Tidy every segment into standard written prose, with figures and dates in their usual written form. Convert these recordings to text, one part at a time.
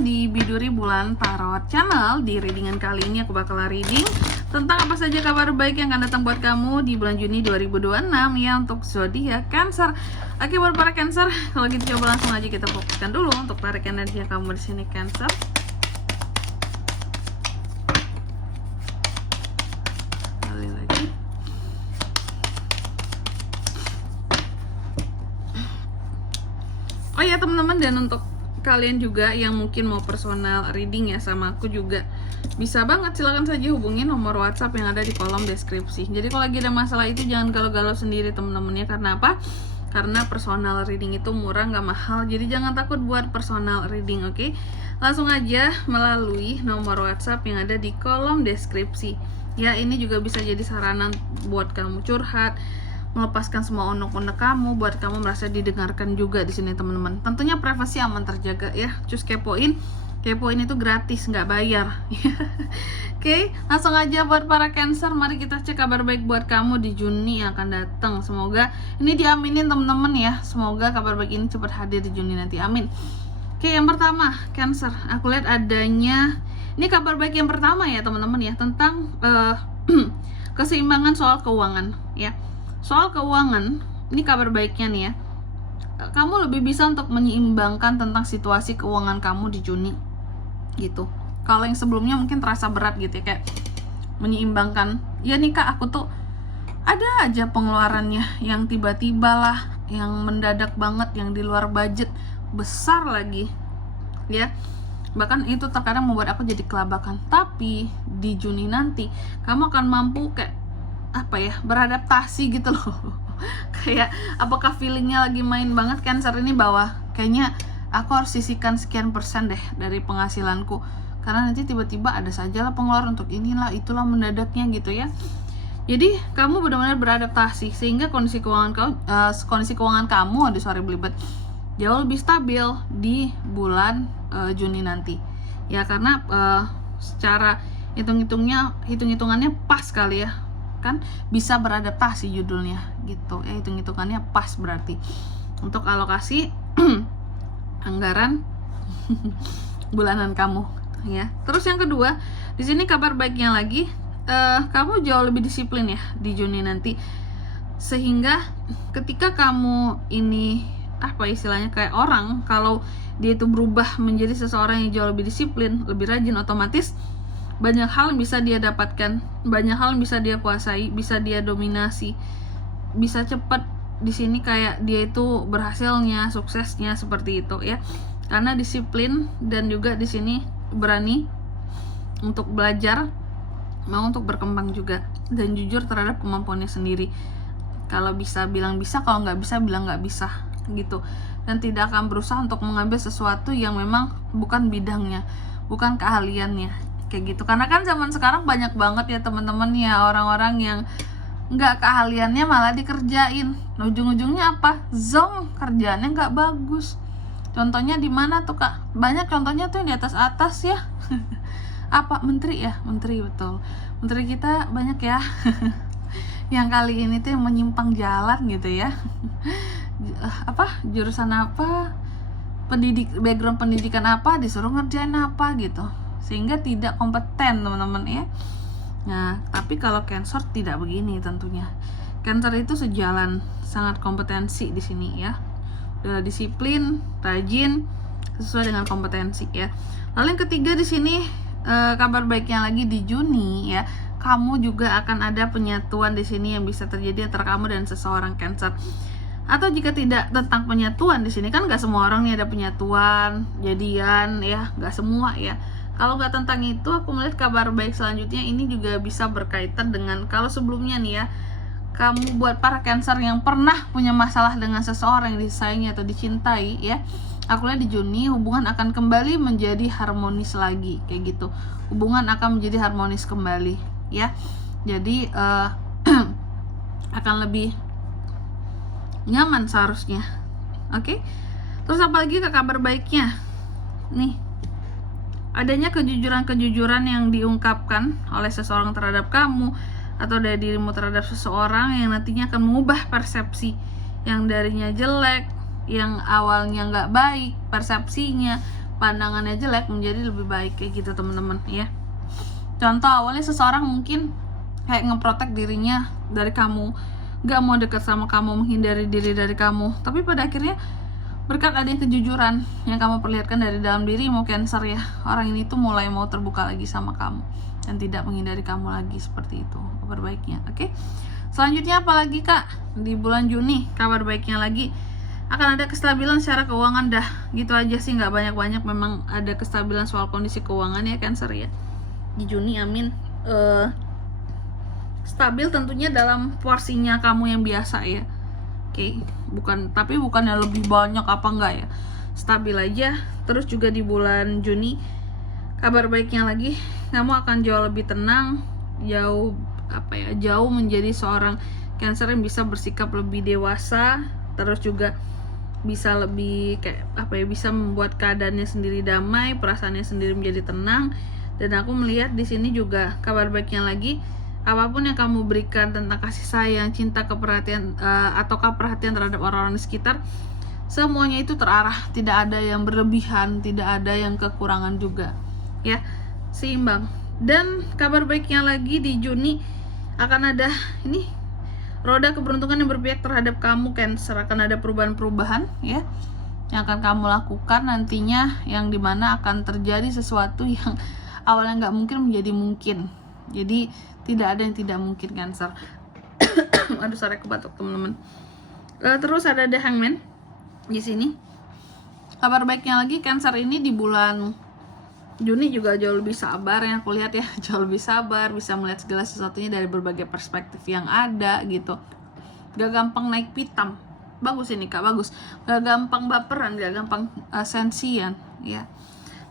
datang di Biduri Bulan Tarot Channel. Di readingan kali ini aku bakal reading tentang apa saja kabar baik yang akan datang buat kamu di bulan Juni 2026 ya, untuk zodiak Cancer. Oke, buat para Cancer, kalau gitu coba langsung aja kita fokuskan dulu untuk tarik energi kamu di sini Cancer. Kali lagi. Oh ya teman-teman, dan untuk kalian juga yang mungkin mau personal reading ya sama aku juga bisa banget, silahkan saja hubungi nomor WhatsApp yang ada di kolom deskripsi. Jadi kalau lagi ada masalah itu jangan galau-galau sendiri teman-teman ya. Karena apa? Karena personal reading itu murah, nggak mahal. Jadi jangan takut buat personal reading, oke? Langsung aja melalui nomor WhatsApp yang ada di kolom deskripsi. Ya, ini juga bisa jadi sarana buat kamu curhat, melepaskan semua unek-unek kamu, buat kamu merasa didengarkan juga di sini teman-teman. Tentunya privasi aman terjaga ya. Cus kepoin itu gratis, nggak bayar. Oke, langsung aja buat para Cancer, mari kita cek kabar baik buat kamu di Juni yang akan datang. Semoga ini diaminin teman-teman ya. Semoga kabar baik ini cepat hadir di Juni nanti, amin. Oke, yang pertama Cancer, aku lihat adanya ini kabar baik yang pertama ya teman-teman ya, tentang keseimbangan soal keuangan ya. Soal keuangan, ini kabar baiknya nih ya. Kamu lebih bisa untuk menyeimbangkan tentang situasi keuangan kamu di Juni gitu. Kalau yang sebelumnya mungkin terasa berat gitu ya, kayak menyeimbangkan. Ya nih Kak, aku tuh ada aja pengeluarannya yang tiba-tiba lah, yang mendadak banget, yang di luar budget, besar lagi. Ya. Bahkan itu terkadang membuat aku jadi kelabakan. Tapi di Juni nanti kamu akan mampu kayak apa ya, beradaptasi gitu loh. Kayak apakah feelingnya lagi main banget Cancer ini, bahwa kayaknya aku harus sisihkan sekian persen deh dari penghasilanku, karena nanti tiba-tiba ada saja lah pengeluaran untuk inilah itulah mendadaknya gitu ya. Jadi kamu benar-benar beradaptasi sehingga kondisi keuangan kamu, belibet, jauh lebih stabil di bulan Juni nanti ya. Karena secara hitung-hitungannya pas kali ya, kan bisa beradaptasi judulnya gitu ya. Hitung-hitungannya pas berarti untuk alokasi anggaran bulanan kamu ya. Terus yang kedua, di sini kabar baiknya lagi, kamu jauh lebih disiplin ya di Juni nanti, sehingga ketika kamu ini apa istilahnya, kayak orang kalau dia itu berubah menjadi seseorang yang jauh lebih disiplin, lebih rajin, otomatis banyak hal yang bisa dia dapatkan, banyak hal yang bisa dia kuasai, bisa dia dominasi, bisa cepat di sini kayak dia itu berhasilnya, suksesnya seperti itu ya. Karena disiplin dan juga di sini berani untuk belajar, mau untuk berkembang juga, dan jujur terhadap kemampuannya sendiri. Kalau bisa bilang bisa, kalau nggak bisa bilang nggak bisa gitu. Dan tidak akan berusaha untuk mengambil sesuatu yang memang bukan bidangnya, bukan keahliannya kayak gitu. Karena kan zaman sekarang banyak banget ya teman-teman ya, orang-orang yang nggak keahliannya malah dikerjain. Ujung-ujungnya apa? Zong, kerjaannya nggak bagus. Contohnya di mana tuh Kak? Banyak contohnya tuh yang di atas ya. Apa? Menteri ya? Menteri, betul. Menteri kita banyak ya. Yang kali ini tuh yang menyimpang jalan gitu ya. Apa? Jurusan apa? Background pendidikan apa? Disuruh ngerjain apa gitu. Sehingga tidak kompeten teman-teman ya. Nah, tapi kalau Cancer tidak begini tentunya. Cancer itu sejalan, sangat kompetensi di sini ya. Udah disiplin, rajin, sesuai dengan kompetensi ya. Lalu yang ketiga di sini kabar baiknya lagi di Juni ya. Kamu juga akan ada penyatuan di sini yang bisa terjadi antara kamu dan seseorang Cancer. Atau jika tidak tentang penyatuan di sini, kan nggak semua orang nih ada penyatuan, jadian ya, nggak semua ya. Kalau nggak tentang itu, aku melihat kabar baik selanjutnya ini juga bisa berkaitan dengan kalau sebelumnya nih ya, kamu buat para Cancer yang pernah punya masalah dengan seseorang yang disayangi atau dicintai ya, aku lihat di Juni hubungan akan kembali menjadi harmonis lagi kayak gitu. Hubungan akan menjadi harmonis kembali ya. Jadi akan lebih nyaman seharusnya. Oke. Terus apalagi ke kabar baiknya nih, adanya kejujuran yang diungkapkan oleh seseorang terhadap kamu atau dari dirimu terhadap seseorang yang nantinya akan mengubah persepsi yang darinya jelek, yang awalnya nggak baik persepsinya, pandangannya jelek menjadi lebih baik, kayak gitu teman-teman ya. Contoh, awalnya seseorang mungkin kayak ngeprotek dirinya dari kamu, gak mau dekat sama kamu, menghindari diri dari kamu, tapi pada akhirnya berkat adanya kejujuran yang kamu perlihatkan dari dalam dirimu, Cancer ya, orang ini tuh mulai mau terbuka lagi sama kamu dan tidak menghindari kamu lagi, seperti itu kabar baiknya. Oke, selanjutnya apa lagi Kak? Di bulan Juni kabar baiknya lagi akan ada kestabilan secara keuangan. Dah gitu aja sih, nggak banyak-banyak, memang ada kestabilan soal kondisi keuangan ya Cancer ya di Juni. Amin. Stabil tentunya dalam porsinya kamu yang biasa ya. Oke, bukannya lebih banyak apa enggak ya, stabil aja. Terus juga di bulan Juni kabar baiknya lagi, kamu akan jauh lebih tenang, jauh menjadi seorang Cancer yang bisa bersikap lebih dewasa, terus juga bisa lebih bisa membuat keadaannya sendiri damai, perasaannya sendiri menjadi tenang. Dan aku melihat di sini juga kabar baiknya lagi, apapun yang kamu berikan tentang kasih sayang, cinta, keperhatian, ataukah perhatian terhadap orang-orang di sekitar, semuanya itu terarah, tidak ada yang berlebihan, tidak ada yang kekurangan juga ya, seimbang. Dan kabar baiknya lagi di Juni akan ada ini, roda keberuntungan yang berpihak terhadap kamu Cancer. Akan ada perubahan-perubahan ya yang akan kamu lakukan nantinya, yang dimana akan terjadi sesuatu yang awalnya nggak mungkin menjadi mungkin. Jadi tidak ada yang tidak mungkin Cancer. Aduh, sorry kebatuk teman-teman. Terus ada The Hangman di sini. Kabar baiknya lagi Cancer ini di bulan Juni juga jauh lebih sabar yang aku lihat ya, jauh lebih sabar, bisa melihat segala sesuatunya dari berbagai perspektif yang ada gitu. Gak gampang naik pitam. Bagus ini Kak, bagus. Gak gampang baperan, gak gampang sensian ya.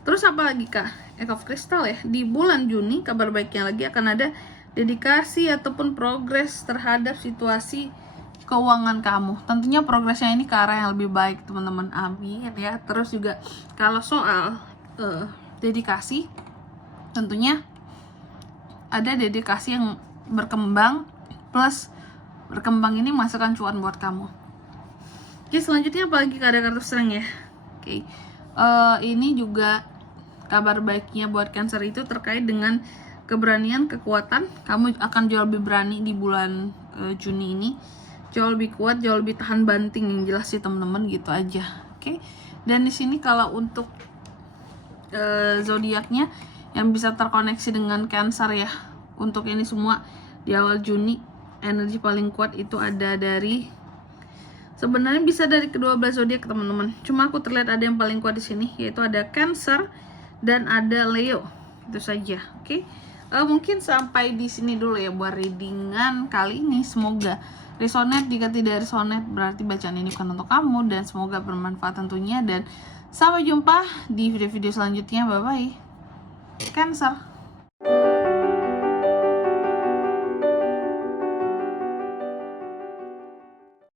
Terus apa lagi Kak? Eight of Crystal ya. Di bulan Juni kabar baiknya lagi akan ada dedikasi ataupun progres terhadap situasi keuangan kamu. Tentunya progresnya ini ke arah yang lebih baik teman-teman, amin ya. Terus juga kalau soal dedikasi, tentunya ada dedikasi yang berkembang, plus berkembang ini menghasilkan cuan buat kamu. Oke, selanjutnya apalagi ada kartu Strength ya. Oke, ini juga kabar baiknya buat Cancer itu terkait dengan keberanian, kekuatan. Kamu akan jauh lebih berani di bulan Juni ini, jauh lebih kuat, jauh lebih tahan banting, yang jelas sih teman-teman, gitu aja. Oke, dan di sini kalau untuk zodiaknya yang bisa terkoneksi dengan Cancer ya, untuk ini semua di awal Juni, energi paling kuat itu ada dari, sebenarnya bisa dari kedua belas zodiak teman-teman, cuma aku terlihat ada yang paling kuat di sini, yaitu ada Cancer dan ada Leo. Itu saja. Oke, mungkin sampai di sini dulu ya buat readingan kali ini. Semoga resonate. Jika tidak resonate berarti bacaan ini bukan untuk kamu, dan semoga bermanfaat tentunya. Dan sampai jumpa di video-video selanjutnya. Bye bye Cancer.